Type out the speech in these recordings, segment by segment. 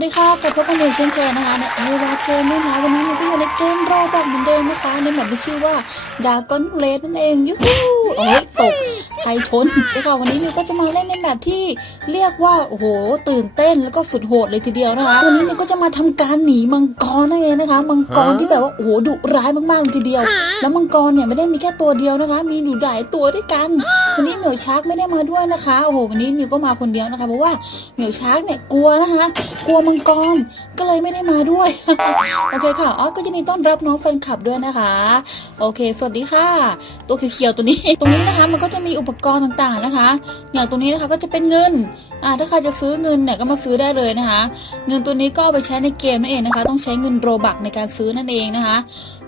สวัสดีค่ะกลับพบกันอีกเช่นเคยนะคะในไอวาเกมนะคะวันนี้เราก็อยู่ในเกมโรบอกเหมือนเดิมนะคะในแบบที่ชื่อว่าดากอนเลนั่นเองยูฮูโอ้ยตก ใครชนนะคะวันนี้นิวก็จะมาเล่นในแบบที่เรียกว่าโอ้โหตื่นเต้นแล้วก็สุดโหดเลยทีเดียวนะคะวันนี้นิวก็จะมาทำการหนีมังกรนั่นเองนะคะ มังกรที่แบบว่าโอ้โหดุร้ายมากๆเลยทีเดียว แล้วมังกรเนี่ยไม่ได้มีแค่ตัวเดียวนะคะ มีอยู่หลายตัวด้วยกัน วันนี้เหมียวชาร์กไม่ได้มาด้วยนะคะโอ้โหวันนี้นิวก็มาคนเดียวนะคะเพราะว่าเหมียวชาร์กเนี่ยกลัวนะคะ กลัวมังกรก็เลยไม่ได้มาด้วยโอเคค่ะอ๋อก็ยินดีต้อนรับน้องแฟนคลับด้วยนะคะ โอเค สวัสดีค่ะ ตัวเขียวๆตัวนี้ตรงนี้นะคะมันก็จะมีอุปกรณ์ต่างๆนะคะอย่างตรงนี้นะคะก็จะเป็นเงินอ่าถ้าใครจะซื้อเงินเนี่ยก็มาซื้อได้เลยนะคะ เงินตัวนี้ก็เอาไปใช้ในเกมนั่นเองนะคะ ต้องใช้เงินโรบักในการซื้อนั่นเองนะคะ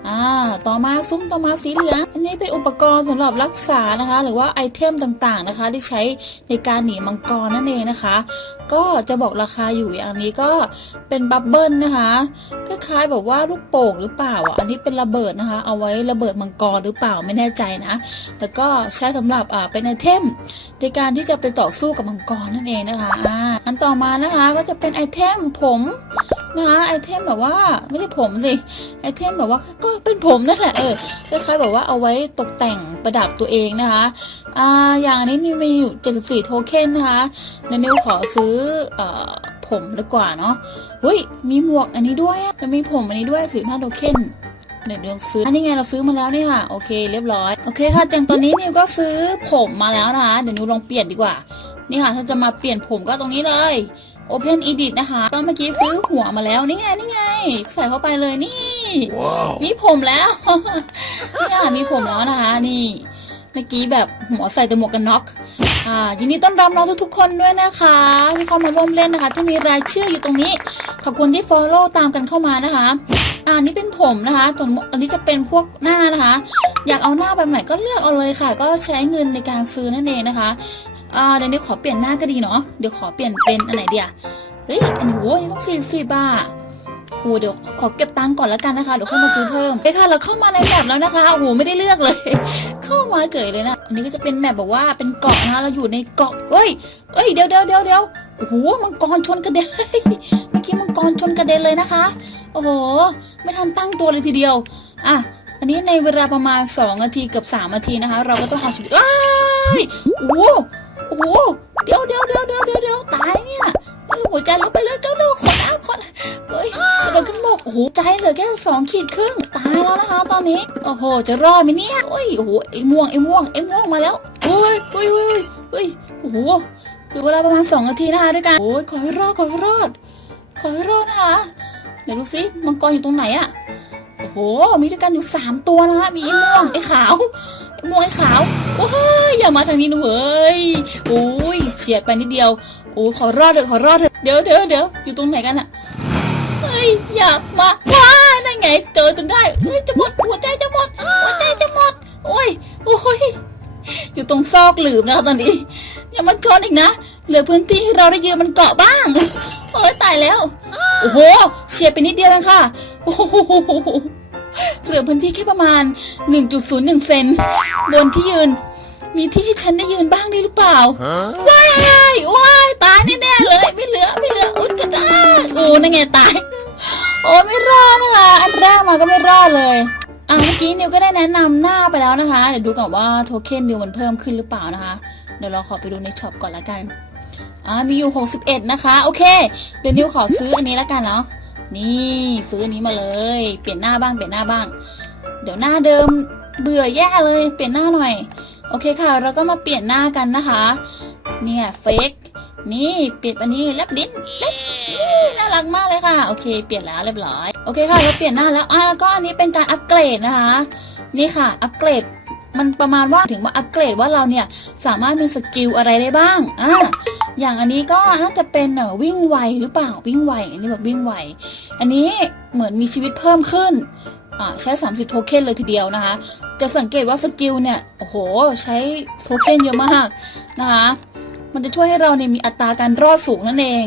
อ่าต่อมาซุ้มต่อมาสีเหลืองอันนี้เป็นอุปกรณ์สำหรับรักษานะคะ หรือว่าไอเทมต่างๆนะคะ ที่ใช้ในการหนีมังกรนั่นเองนะคะ ก็จะบอกราคาอยู่อย่างนี้ก็เป็นบับเบิ้ลนะคะคล้ายๆแบบว่าลูกโป่งหรือเปล่าอะอันนี้เป็นระเบิดนะคะ เอาไว้ระเบิดมังกรหรือเปล่าไม่แน่ใจนะ แล้วก็ใช้สำหรับอ่าเป็นไอเทมในการที่จะไปต่อสู้กับมังกรนั่นเองนะคะอ่าอันต่อมานะคะก็จะเป็นไอเทมผม นะคะไอเทมแบบว่าไม่ใช่ผมสิไอเทมแบบว่าก็เป็นผมนั่นแหละเออคล้ายๆแบบว่าเอาไว้ตกแต่งประดับตัวเองนะคะอ่าอย่างนี้นิวมีอยู่ 74 โทเค็นนะคะเดี๋ยวนิวขอซื้อเอ่อผมดีกว่าเนาะเฮ้ยมีหมวกอันนี้ด้วยแล้วมีผมอันนี้ด้วย45โทเค็นเดี๋ยวเราซื้ออันนี้ไงเราซื้อมาแล้วนี่ค่ะโอเคเรียบร้อยโอเคค่ะอย่างตอนนี้นิวก็ซื้อผมมาแล้วนะคะเดี๋ยวนิวลองเปลี่ยนดีกว่านี่ค่ะถ้าจะมาเปลี่ยนผมก็ตรงนี้เลย Open Edit นะคะ ก็เมื่อกี้ซื้อหัวมาแล้วนี่ไงนี่ไง ใส่เข้าไปเลยนี่ Wow. มีผมแล้วนี่ค่ะมีผมแล้วนะคะ นี่เมื่อกี้แบบหัวใส่แต่หมวกกันน็อกอ่ายินดีต้อนรับน้องทุกๆคนด้วยนะคะที่เข้ามาร่วมเล่นนะคะ ที่มีรายชื่ออยู่ตรงนี้ ขอบคุณที่ follow ตามกันเข้ามานะคะอ่านี่เป็นผมนะคะส่วนอันนี้จะเป็นพวกหน้านะคะ อยากเอาหน้าแบบไหนก็เลือกเอาเลยค่ะ ก็ใช้เงินในการซื้อนั่นเองนะคะ อ่าเดี๋ยวนี้ขอเปลี่ยนหน้าก็ดีเนาะเดี๋ยวขอเปลี่ยนเป็นอันไหนเดียเฮ้ยอันนี้โหอันนี้ต้องสี่สิบบาทโอ้เดี๋ยวขอเก็บตังค์ก่อนแล้วกันนะคะเดี๋ยวค่อยมาซื้อเพิ่มเอ้ยค่ะเราเข้ามาในแมปแล้วนะคะโอ้โหไม่ได้เลือกเลย เข้ามาเฉยเลยนะอันนี้ก็จะเป็นแมปแบบว่าเป็นเกาะนะคะเราอยู่ในเกาะเฮ้ยเฮ้ยเดี๋ยวเดี๋ยวเดี๋ยวเดี๋ยวโอ้โหมังกรชนกระเด็นเมื่อกี้มังกรชนกระเด็นเลยนะคะ โอ้โห ไม่ทันตั้งตัวเลยทีเดียวอะอันนี้ในเวลาประมาณ2นาทีเกือบ3นาทีนะคะ เราก็ต้องเอาชีวิตว้ายโอ้ อ้โหเดี๋ยวเดี๋ยวเดี๋ยวเดี๋ยวเดี๋ยวเดี๋ยวตายเนี่ยเออหัวใจเราไปเลยเจ้าเร็วขอน้ำขอน้ำเฮ้ยกระโดดขึ้นบกโอ้โหใจเหลือแค่สองขีดครึ่งตายแล้วนะคะตอนนี้โอ้โหจะรอดไหมเนี่ยโอ้ยโอ้โหไอ้ม่วงไอ้ม่วงไอ้ม่วงมาแล้วโอ้ยโอ้ยโอ้ยโอ้ยโอ้โหเหลือเวลาประมาณ2นาทีนะคะด้วยกันโอ้ยขอให้รอดขอให้รอดขอให้รอดนะคะเดี๋ยวดูสิมังกรอยู่ตรงไหนอะโอ้โหมีด้วยกันอยู่สามตัวนะคะมีไอ้ม่วงไอ้ขาว มวงขาวโอ้ยอย่ามาทางนี้นะเว้ยโอ้ยเฉียดไปนิดเดียวโอ้ขอรอดเถอะขอรอดเถอะเดี๋ยวเดี๋ยวเดี๋ยวอยู่ตรงไหนกันอะเฮ้ยอย่ามาว้านั่นไงเจอจนได้เฮ้ยจะหมดหัวใจจะหมดหัวใจจะหมดโอ้ยโอ้ยอยู่ตรงซอกหลืมนะคะตอนนี้อย่ามาชนอีกนะเหลือพื้นที่ให้เราได้ยืนมันเกาะบ้างโอ้ยตายแล้วโอ้โหเฉียดไปนิดเดียวเองค่ะโอ้โหเหลือพื้นที่แค่ประมาณ 1.01 เซน บนที่ยืน มีที่ให้ฉันได้ยืนบ้างได้หรือเปล่า Huh? ว้ายว้ายตายแน่ๆเลย ไม่เหลือไม่เหลือ อุ้ยกระด้างโอ้นั่นไงตาย โอ้ไม่รอดนะคะ อันแรกมาก็ไม่รอดเลยอ่าเมื่อกี้นิวก็ได้แนะนำหน้าไปแล้วนะคะ เดี๋ยวดูก่อนว่าโทเค็นนิวมันเพิ่มขึ้นหรือเปล่านะคะ เดี๋ยวเราขอไปดูในช็อปก่อนละกัน อ่ามีอยู่ 61 นะคะ โอเค เดี๋ยวนิวขอซื้ออันนี้ละกันเนาะ นี่ซื้ออันนี้มาเลย เปลี่ยนหน้าบ้าง เปลี่ยนหน้าบ้าง เดี๋ยวหน้าเดิมเบื่อแย่เลยเปลี่ยนหน้าหน่อย โอเคค่ะ เราก็มาเปลี่ยนหน้ากันนะคะ เนี่ยเฟกนี่เปลี่ยนอันนี้แลบลิ้นเล็บน่ารักมากเลยค่ะ โอเค เปลี่ยนแล้วเรียบร้อย โอเคค่ะ เราเปลี่ยนหน้าแล้วอะแล้วก็อันนี้เป็นการอัปเกรดนะคะ นี่ค่ะ อัปเกรด มันประมาณว่าถึงว่าอัปเกรดว่าเราเนี่ยสามารถมีสกิลอะไรได้บ้าง อ่าอย่างอันนี้ก็น่าจะเป็นเออวิ่งไวหรือเปล่าวิ่งไว อันนี้แบบวิ่งไว อันนี้เหมือนมีชีวิตเพิ่มขึ้น ใช้ 30 โทเค็นเลยทีเดียวนะคะ จะสังเกตว่าสกิลเนี่ย โอ้โห ใช้โทเค็นเยอะมากนะคะ มันจะช่วยให้เราเนี่ยมีอัตราการรอดสูงนั่นเอง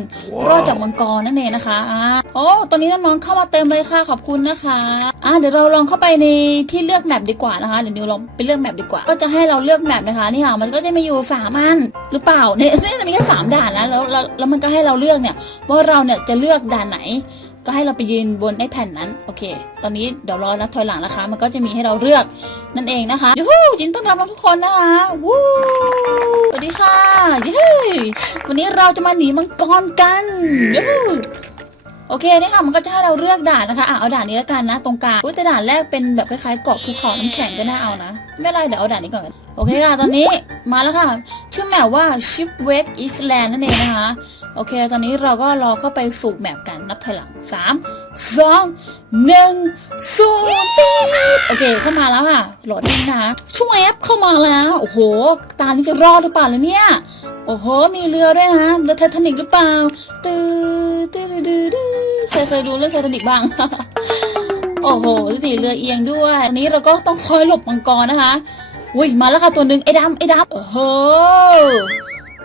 รอดจากมังกรนั่นเองนะคะอ่าโอ้ตอนนี้น้องๆเข้ามาเต็มเลยค่ะ ขอบคุณนะคะอ่าเดี๋ยวเราลองเข้าไปในที่เลือกแมปดีกว่านะคะ เดี๋ยวนิวลองไปเลือกแมปดีกว่า ก็จะให้เราเลือกแมปนะคะ นี่ค่ะ มันก็จะมีอยู่สามอันหรือเปล่าเนี่ยเนี่ยมีแค่สามด่านนะแล้วแล้วแล้วมันก็ให้เราเลือกเนี่ยว่าเราเนี่ยจะเลือกด่านไหน ก็ให้เราไปยืนบนไอ้แผ่นนั้นโอเค ตอนนี้เดี๋ยวรอนับถอยหลังนะคะ มันก็จะมีให้เราเลือกนั่นเองนะคะยูฮูยินต้อนรับทุกคนนะคะวู้สวัสดีค่ะยูฮูวันนี้เราจะมาหนีมังกรกันยูฮู โอเคนี่ค่ะมันก็จะให้เราเลือกด่านนะคะอะเอาด่านนี้แล้วกันนะตรงกลางอุ้ยแต่ด่านแรกเป็นแบบคล้ายๆเกาะภูเขาน้ำแข็งก็น่าเอานะ ไม่ไรเดี๋ยวเอาด่านนี้ก่อนโอเคค่ะตอนนี้มาแล้วค่ะชื่อแมปว่า Shipwreck Island นั่นเองนะคะโอเค ตอนนี้เราก็รอเข้าไปสู่แมปกันนับถอยหลัง3 2 1ศูนย์ปีโอเคเข้ามาแล้วค่ะโหลดดิ้นะคะช่วยแอปเข้ามาแล้วโอ้โห ตานี้จะรอดหรือเปล่าเลยเนี่ยโอ้โห มีเรือด้วยนะเรือไททานิกหรือเปล่าตื้อตื้อตื้อตื้อ ใครเคยดูเรื่องไททานิกบ้าง โอ้โหดูสิเรือเอียงด้วยอันนี้เราก็ต้องคอยหลบมังกรนะคะอุ้ยมาแล้วค่ะตัวหนึ่งไอ้ดำไอ้ดำโอ้โห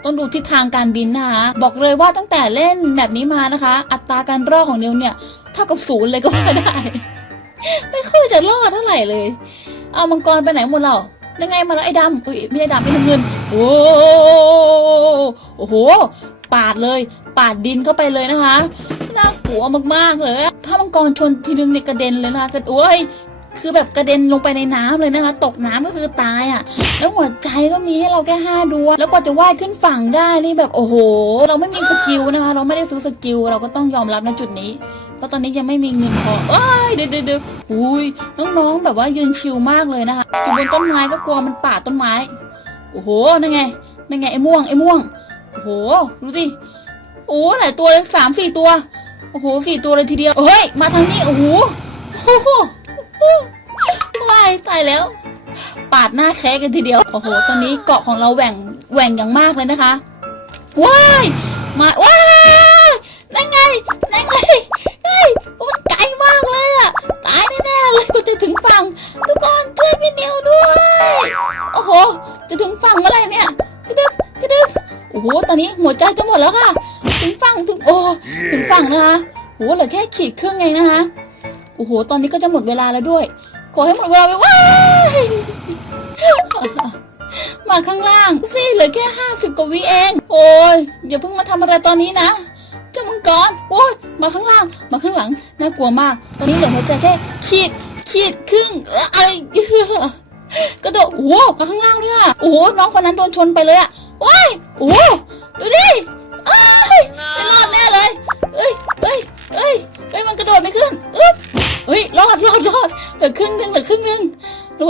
ต้องดูทิศทางการบินนะคะบอกเลยว่าตั้งแต่เล่นแบบนี้มานะคะ อัตราการรอดของนิวเนี่ยเท่ากับศูนย์เลยก็ว่าได้ ไม่ค่อยจะรอดเท่าไหร่เลย เอามังกรไปไหนหมดเรายังไงมาแล้วไอ้ดำอุ้ยไม่ใช่ดำไม่น้ำเงินโอ้โอ้โหปาดเลย ปาดดินเข้าไปเลยนะคะ น่ากลัวมากๆเลย ถ้ามังกรชนทีนึงเนี่ยกระเด็นเลยนะคะกระโอ้ยคือแบบกระเด็นลงไปในน้ำเลยนะคะ ตกน้ำก็คือตายอะ แล้วหัวใจก็มีให้เราแค่ห้าดวงแล้วกว่าจะว่ายขึ้นฝั่งได้นี่แบบโอ้โห เราไม่มีสกิลนะคะ เราไม่ได้ซื้อสกิลเราก็ต้องยอมรับในจุดนี้ เพราะตอนนี้ยังไม่มีเงินพอเอ้ยเดี๋ยวเดี๋ยวเดี๋ยวอุ้ยน้องๆแบบว่ายืนชิลมากเลยนะคะอยู่บนต้นไม้ก็กลัวมันปาดต้นไม้ โอ้โหนั่นไงนั่นไงไอ้ม่วงไอ้ม่วงโอ้โหดูสิโอ้หลายตัวเลยสามสี่ตัว โอ้โหสี่ตัวเลยทีเดียวเฮ้ย มาทางนี้ โอ้โหว้ายตายแล้ว ปาดหน้าแคะกันทีเดียว โอ้โห ตอนนี้เกาะของเราแหว่ง แหว่งอย่างมากเลยนะคะ ว้าย มา ว้ายนั่นไงนั่นไงเฮ้ย มันไกลมากเลยอะตายแน่ๆเลยกูจะถึงฝั่ง ทุกคนช่วยพี่นิวด้วย โอ้โห จะถึงฝั่งเมื่อไหร่เนี่ยกระดึบกระดึบโอ้โห ตอนนี้หัวใจจะหมดแล้วค่ะ ถึงฝั่งถึงโอ้ถึงฝั่งนะคะโอ้โหเหลือแค่ขีดครึ่งเองนะคะโอ้โห ตอนนี้ก็จะหมดเวลาแล้วด้วย ขอให้หมดเวลาไปว้ายมาข้างล่างสิเหลือแค่ห้าสิบกว่าวิเอง โอ้ยอย่าเพิ่งมาทำอะไรตอนนี้นะเจ้ามังกรโอ้ยมาข้างล่าง มาข้างหลังน่ากลัวมาก ตอนนี้เหลือหัวใจแค่ขีดขีดครึ่งเออไอ้กระโดดโอ้โหมาข้างล่างเนี่ยโอ้โหน้องคนนั้นโดนชนไปเลยอะว้ายโอ้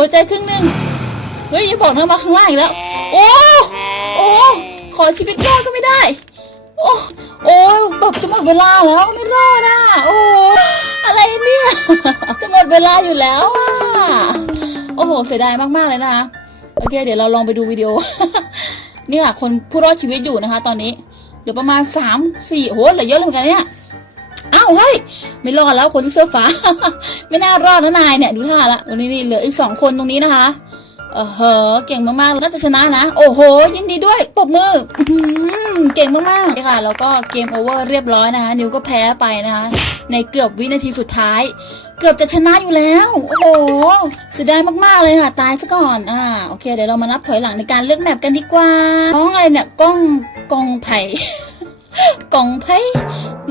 หัวใจครึ่งหนึ่งเฮ้ยอย่าบอกนะมาข้างล่างอีกแล้ว โอ้โอ้ขอชีวิตรอดก็ไม่ได้ โอ้โอ้แบบจะหมดเวลาแล้วไม่รอดอะโอ้อะไรเนี่ยจะหมดเวลาอยู่แล้วอะโอ้โหเสียดายมากๆเลยนะคะโอเคเดี๋ยวเราลองไปดูวิดีโอเนี่ยคนผู้รอดชีวิตอยู่นะคะ ตอนนี้เดี๋ยวประมาณสามสี่โหเหลือเยอะเหมือนกันเนี่ยาวเฮ้ยไม่รอดแล้วคนที่เสื้อฟ้า ไม่น่ารอดนะนายเนี่ยดูท่าละวันนี้นี่เหลืออีกสองคนตรงนี้นะคะเออเหอเก่งมากๆน่าจะชนะนะ โอ้โห ยินดีด้วยปรบมืออเก่งมากๆนี่ค่ะ แล้วก็เกมโอเวอร์เรียบร้อยนะคะ นิวก็แพ้ไปนะคะ ในเกือบวินาทีสุดท้าย เกือบจะชนะอยู่แล้ว โอ้โหเสียดายมากๆเลยค่ะ ตายซะก่อน อ่า โอเค เดี๋ยวเรามานับถอยหลังในการเลือกแมปกันดีกว่า น้องอะไรเนี่ย กล้องกองไผ่ กล่องไผ่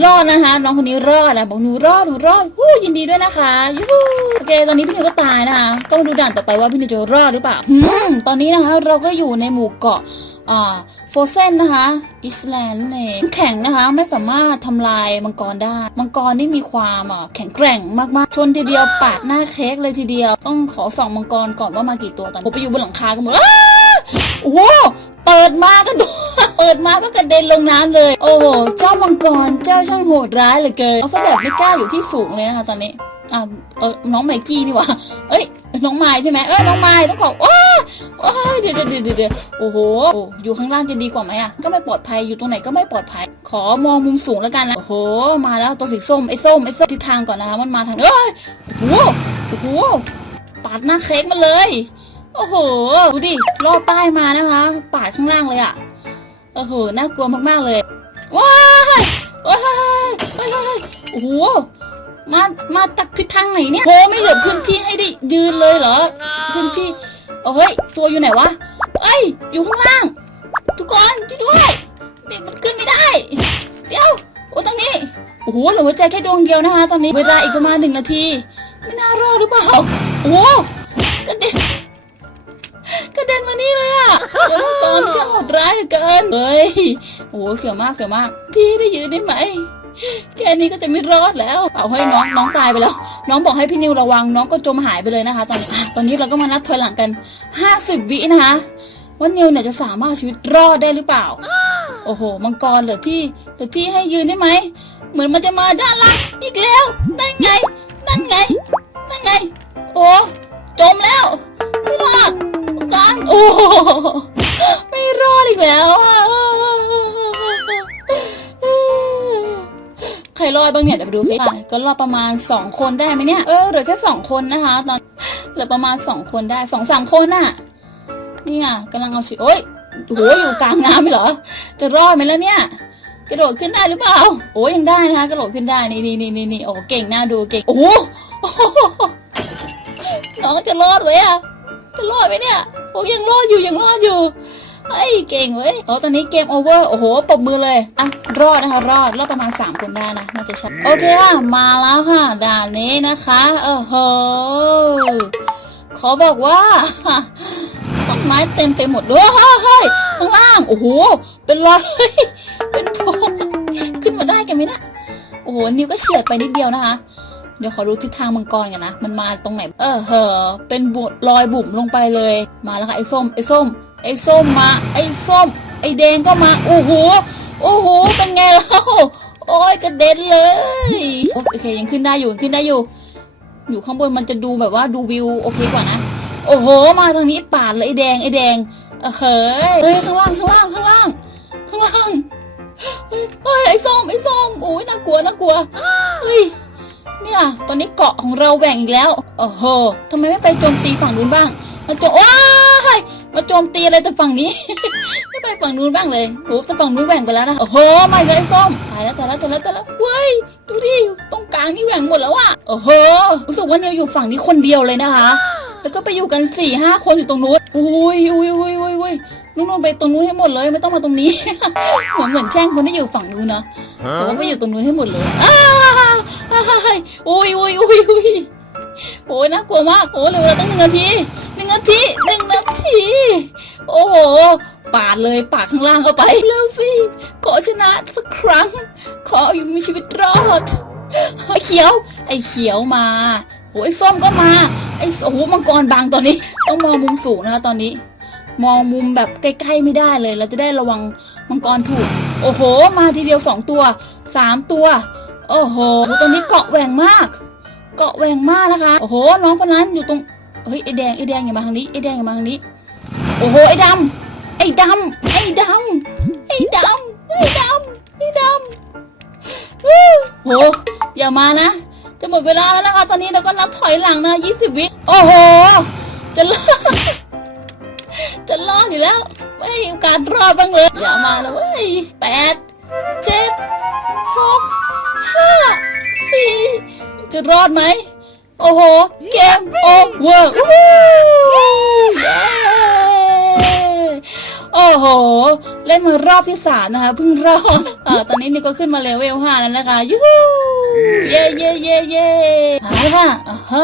รอดนะคะ น้องคนนี้รอดอะบอกหนูรอดหนูรอดฮู้ยินดีด้วยนะคะยูฮูโอเคตอนนี้พี่นิวก็ตายนะคะต้องมาดูด่านต่อไปว่าพี่นิวจะรอดหรือเปล่าหืมตอนนี้นะคะเราก็อยู่ในหมู่เกาะอ่าโฟเซนนะคะอิสแลนด์เองแข็งนะคะไม่สามารถทำลายมังกรได้ มังกรนี่มีความอะแข็งแกร่งมากๆชนทีเดียวปาดหน้าเค้กเลยทีเดียว ต้องขอส่องมังกรก่อนว่ามากี่ตัวตอนผมไปอยู่บนหลังคากันหมดอ้า โอ้โหเปิดมาก็โดนเปิดมาก็กระเด็นลงน้ำเลย โอ้โห เจ้ามังกร เจ้าช่างโหดร้ายเหลือเกินเขาแบบไม่กล้าอยู่ที่สูงเลยนะคะตอนนี้อ่าเออน้องไมกี้นี่หว่าเอ้ย น้องไม้ใช่ไหมเออน้องไม้ต้องขอว้าว้าเดี๋ยวเดี๋ยวเดี๋ยวเดี๋ยวโอ้โห อยู่ข้างล่างจะดีกว่าไหมอะ ก็ไม่ปลอดภัย อยู่ตรงไหนก็ไม่ปลอดภัย ขอมองมุมสูงแล้วกันนะ โอ้โห มาแล้วตัวสีส้ม ไอ้ส้ม ไอ้ส้มทิศทางก่อนนะคะมันมาทาง เอ้ยโอ้โห โอ้โห ปาดหน้าเค้กมาเลย โอ้โห ดูดิลอดใต้มานะคะปาข้างล่างเลยอะโอ้โห น่ากลัวมากๆเลย ว้ายว้ายว้ายว้ยโอ้โห มา มาจากทิศทางไหนเนี่ย โห ไม่เหลือพื้นที่ให้ได้ยืนเลยเหรอ พื้นที่โอ้เฮ้ย ตัวอยู่ไหนวะ เอ้ย อยู่ข้างล่าง ทุกคนช่วยด้วยนี่มันขึ้นไม่ได้ เดี๋ยว โอ้ตรงนี้ โอ้โห เหลือหัวใจแค่ดวงเดียวนะคะ ตอนนี้ เวลาอีกประมาณหนึ่งนาที ไม่น่ารอดหรือเปล่า โอ้กระเด็นกระเด็ นี่เลยอะเดี๋ยวก่อนจะโหดร้ายเหลือเกินเฮ้ยโอ้โหเสียวมากเสียวมากที่ได้ยืนได้ไหมแค่นี้ก็จะไม่รอดแล้วเอาให้น้องน้องตายไปแล้ว น้องบอกให้พี่นิวระวัง น้องก็จมหายไปเลยนะคะ ตอนนี้ตอนนี้เราก็มานับถอยหลังกัน 50 วินะคะว่านิวเนี่ยจะสามารถชีวิตรอดได้หรือเปล่า โอ้โห มังกรเหลือที่เหลือที่ให้ยืนได้ไหม เหมือนมันจะมาด้านล่างอีกแล้ว นั่นไง นั่นไง นั่นไง โอ้ จมแล้ว ไม่รอด มัง โอ้โหไม่รอดอีกแล้วอะใครรอดบ้างเนี่ยเดี๋ยวไปดูสิก็รอดประมาณ2คนได้ไหมเนี่ยเออเหลือแค่2คนนะคะ ตอนเหลือประมาณ2คนได้สองสามคนน่ะนี่อะกำลังเอาชีโอ้ยโหอยู่กลางน้ำไหมเหรอ จะรอดไหมแล้วเนี่ย กระโดดขึ้นได้หรือเปล่า โอ้ยยังได้นะคะกระโดดขึ้นได้นี่นี่นี่นี่โอ้เก่งน่าดูเก่งโอ้น้องจะรอดไหมอะ จะรอดไหมเนี่ยโอ้ยังรอดอยู่ยังรอดอยู่เฮ้ยเก่งเว้ยโอ้ตอนนี้เกมโอเวอร์ โอ้โหปบมือเลย อะ รอดนะคะ รอด รอดประมาณ 3 คนได้นะ น่าจะใช่ โอเคค่ะ มาแล้วค่ะ ด่านนี้นะคะ เออโหขอบอกว่า ต้นไม้เต็มไปหมดด้วยเฮ้ย ข้างล่าง โอ้โห เป็นรอยเป็นโพขึ้นมาได้กันไหมนะ โอ้โห นิวก็เฉียดไปนิดเดียวนะคะ เดี๋ยวขอดูทิศทางมังกรกันนะ มันมาตรงไหน เออเหอเป็นบุรอยบุ๋มลงไปเลย มาแล้วค่ะไอ้ส้ม ไอ้ส้ม ไอ้ส้มมา ไอ้ส้ม ไอ้แดงก็มา โอ้โห โอ้โห เป็นไงแล้วโอ้ยกระเด็นเลย โอเคยังขึ้นได้อยู่ขึ้นได้อยู่ อยู่ข้างบนมันจะดูแบบว่าดูวิวโอเคกว่านะ โอ้โห มาทางนี้ปาดเลยไอ้แดงไอ้แดง เออเฮ้ยเฮ้ยข้างล่างข้างล่างข้างล่าง ข้างล่าง เฮ้ยเฮ้ยไอ้ส้มไอ้ส้มโอ้ยน่ากลัวน่ากลัว เฮ้ย เนี่ย ตอนนี้เกาะของเราแหว่งอีกแล้วโอ้โหทำไมไม่ไปโจมตีฝั่งนู้นบ้าง มาโจมว้ายมาโจมตีอะไรแต่ฝั่งนี้ ไม่ไปฝั่งนู้นบ้างเลยโอ้แต่ฝั่งนู้นแหว่งไปแล้วนะโอ้โหมาอีกแล้วไอ้ส้มตายแล้วตายแล้วตายแล้วตายแล้วเว้ยดูดิตรงกลางนี่แหว่งหมดแล้วอะโอ้โหรู้สึกว่าเนี่ยอยู่ฝั่งนี้คนเดียวเลยนะคะ แล้วก็ไปอยู่กันสี่ห้าคนอยู่ตรงนู้นอุ้ยอุ้ยอุ้ยอุ้ยอุ้ย นู่นๆไปตรงนู้นให้หมดเลย ไม่ต้องมาตรงนี้ เหมือนเหมือนแช่งคนที่อยู่ฝั่งนู้นนะแต่ว่าไปอยู่ตรงนู้นให้หมดเลยอ้าวอุ้ยอุ้ยอุ้ยอุ้ยโอ้ยน่ากลัวมากโอ้เหลือเวลาตั้งหนึ่งนาทีหนึ่งนาทีหนึ่งนาที โอ้โหปาดเลยปาดข้างล่างเข้าไปเร็วสิขอชนะสักครั้ง ขออยู่มีชีวิตรอดไอ้เขียว ไอ้เขียวมาโอ้ยไอ้ส้มก็มาไอ้โอ้โหมังกรบางตอนนี้ ต้องมองมุมสูงนะคะตอนนี้ มองมุมแบบใกล้ๆไม่ได้เลย เราจะได้ระวังมังกรถูก โอ้โห มาทีเดียวสองตัวสามตัว โอ้โห ตอนนี้เกาะแหว่งมาก เกาะแหว่งมากนะคะ โอ้โห น้องคนนั้นอยู่ตรง เฮ้ย ไอ้แดง ไอ้แดงอย่ามาทางนี้ ไอ้แดงอย่ามาทางนี้ โอ้โห ไอ้ดำไอ้ดำไอ้ดำไอ้ดำไอ้ดำไอ้ดำฮู้โห อย่ามานะ จะหมดเวลาแล้วนะคะ ตอนนี้เราก็นับถอยหลังนะ 20 วิ โอ้โห จะรอด จะรอดอยู่แล้ว ไม่มีโอกาสรอดบ้างเลยอย่ามาแล้วเว้ยแปดเจ็ดหกห้าสี่จะรอดไหม โอ้โห เกมโอเวอร์เย้โอ้โห เล่นมารอบที่สามนะคะเพิ่งรอดอตอนนี้นี่ก็ขึ้นมาเลเวลห้าแล้วนะคะยูเย่เย่เย่เย่เอาละค่ะอ่าฮ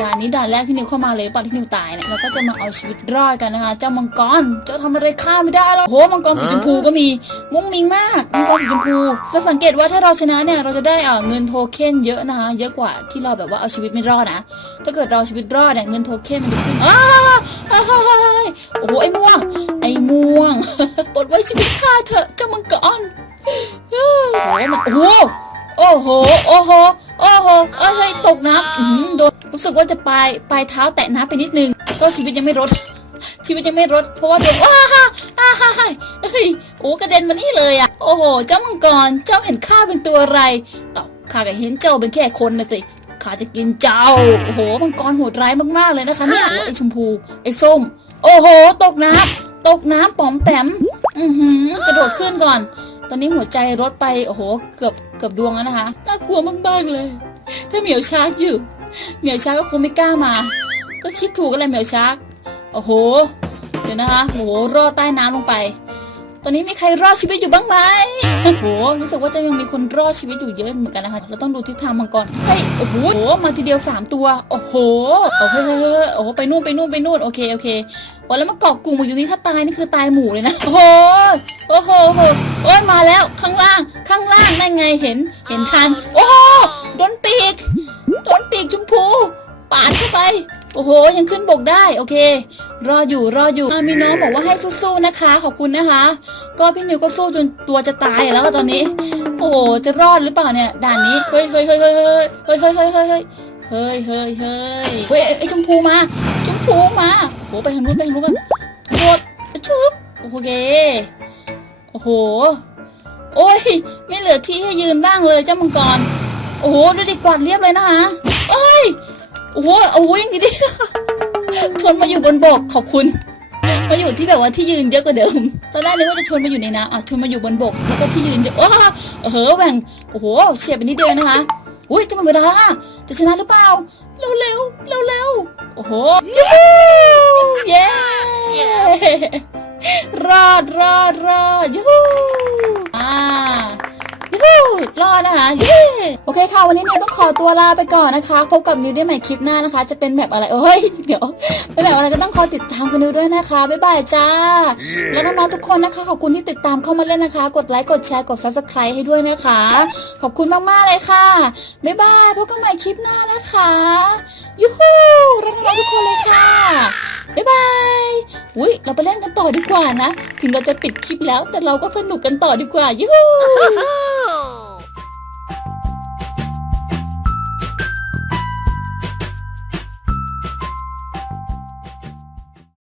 ด่านนี้ด่านแรกที่นิวเข้ามาเลยตอนที่นิวตายเนี่ยเราก็จะมาเอาชีวิตรอดกันนะคะ เจ้ามังกรเจ้าทำอะไรข้าไม่ได้หรอกโหมังกรสีชมพูก็มีมุ้งมิงมากมังกรสีชมพูจะสังเกตว่าถ้าเราชนะเนี่ยเราจะได้เอ่อเงินโทเค็นเยอะนะคะ เยอะกว่าที่เราแบบว่าเอาชีวิตไม่รอดนะถ้าเกิดเราเอาชีวิตรอดเนี่ยเงินโทเค็นมันจะขึ้นอ้าวอ้าวโอ้โหไอ้ม่วง ไอ้ม่วงปลดไว้ชีวิตข้าเถอะเจ้ามังกรโอ้โหมันโอ้โหโอ้โหโอ้โหโอ้โหเอ้ยเฮ้ยตกน้ำอื้อหือโดน รู้สึกว่าจะปลายปลายเท้าแตะน้ำไปนิดนึง ก็ชีวิตยังไม่ลดชีวิตยังไม่ลดเพราะว่าโดนว้าฮ่าฮ่าฮ่าเฮ้ยโอ้กระเด็นมานี่เลยอะ โอ้โห เจ้ามังกร เจ้าเห็นข้าเป็นตัวอะไรเอ้าข้าก็เห็นเจ้าเป็นแค่คนนะสิข้าจะกินเจ้า โอ้โห มังกรโหดร้ายมากๆเลยนะคะเนี่ยไอชมพู ไอส้ม โอ้โห ตกน้ำตตกน้ำป๋อมแปม อือหือกระโดดขึ้นก่อน ตอนนี้หัวใจรถไป โอ้โห เกือบ เกือบดวงแล้วนะคะ น่ากลัวมากๆเลย ถ้าเหมียวชาร์กอยู่ เหมียวชากก็คงไม่กล้ามา ก็คิดถูกกันเลยเหมียวชากโอ้โห เดี๋ยวนะคะโอ้โหรอดใต้น้ำลงไป ตอนนี้มีใครรอดชีวิตอยู่บ้างไหมโอ้โหรู้สึกว่าจะยังมีคนรอดชีวิตอยู่เยอะเหมือนกันนะคะเราต้องดูทิศทางมังกรเฮ้ยโอ้โหมาทีเดียวสามตัวโอ้โหโอ้โหเฮ้ยเโอ้โหไปนู่นไปนู่นไปนู่นโอเคโอเคโอ้แล้วมาเกาะกลุ่มอยู่นี้ถ้าตายนี่คือตายหมู่เลยนะโอ้โหโอ้โหโอ้โหโอ้ยมาแล้วข้างล่างข้างล่างนั่นไงเห็นเห็นทันโอ้โหโดนปีก โดนปีกชมพูปาดเข้าไป โอ้โห ยังขึ้นบกได้ โอเค รออยู่ รออยู่อะมีน้องบอกว่าให้สู้ๆนะคะ ขอบคุณนะคะ ก็พี่นิวก็สู้จนตัวจะตายแล้วตอนนี้ โอ้โห จะรอดหรือเปล่าเนี่ย ด่านนี้ เฮ้ยเฮ้ยเฮ้ยเฮ้ยเฮ้ยเฮ้ยเฮ้ยเฮ้ยเฮ้ยเฮ้ยเฮ้ยเฮ้ยเฮ้ยเฮ้ยไอ้ชมพูมา ชมพูมา โอ้โหไปทางนู้นไปทางนู้นกันโดดชุบโอเค โอ้โห โอ้ย ไม่เหลือที่ให้ยืนบ้างเลยเจ้ามังกร โอ้โหดูดิกวาดเรียบเลยนะคะเอ้ยโอ้โหโอ้โหยังดีชนมาอยู่บนบกขอบคุณ มาอยู่ที่แบบว่าที่ยืนเยอะกว่าเดิม ตอนแรกนึกว่าจะชนมาอยู่ในน้ำอะชนมาอยู่บนบกแล้วก็ที่ยืนเยอะว้าเออแหว่งโอ้โหเฉียบไปนิดเดียวนะคะอุ้ยจะหมดเวลาละจะชนะหรือเปล่าเร็วเร็วเร็วเร็วโอ้โหยูฮูเย้รอดรอดรอดยูฮูอ่ายู ฮูรอดนะคะเย้โอเคค่ะ วันนี้นิวต้องขอตัวลาไปก่อนนะคะ พบกับนิวได้ใหม่คลิปหน้านะคะ จะเป็นแบบอะไรโอ้ยเดี๋ยวเป็นแบบอะไรก็ต้องคอยติดตามกันดูด้วยนะคะบ๊ายบายจ้า แล้วน้องๆทุกคนนะคะ ขอบคุณที่ติดตามเข้ามาเล่นนะคะ กดไลค์กดแชร์กด subscribe ให้ด้วยนะคะ ขอบคุณมากๆเลยค่ะบ๊ายบายพบกันใหม่คลิปหน้านะคะยูฮูรักน้องๆทุกคนเลยค่ะ บ๊ายบายอุ้ยเราไปเล่นกันต่อดีกว่านะ ถึงเราจะปิดคลิปแล้วแต่เราก็สนุกกันต่อดีกว่ายูฮู